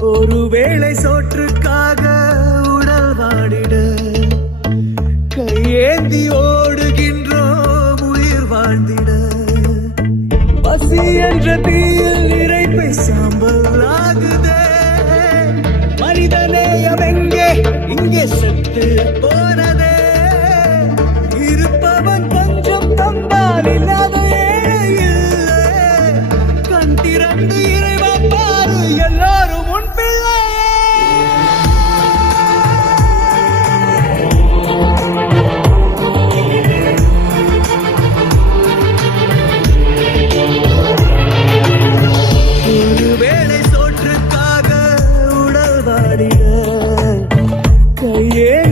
ஒருவேளை சோற்றுக்காக உடல் வாடிட கையேந்தி ஓடுகின்றோம் உயிர் வாழ்ந்திட. பசி என்ற தீயில் yeah.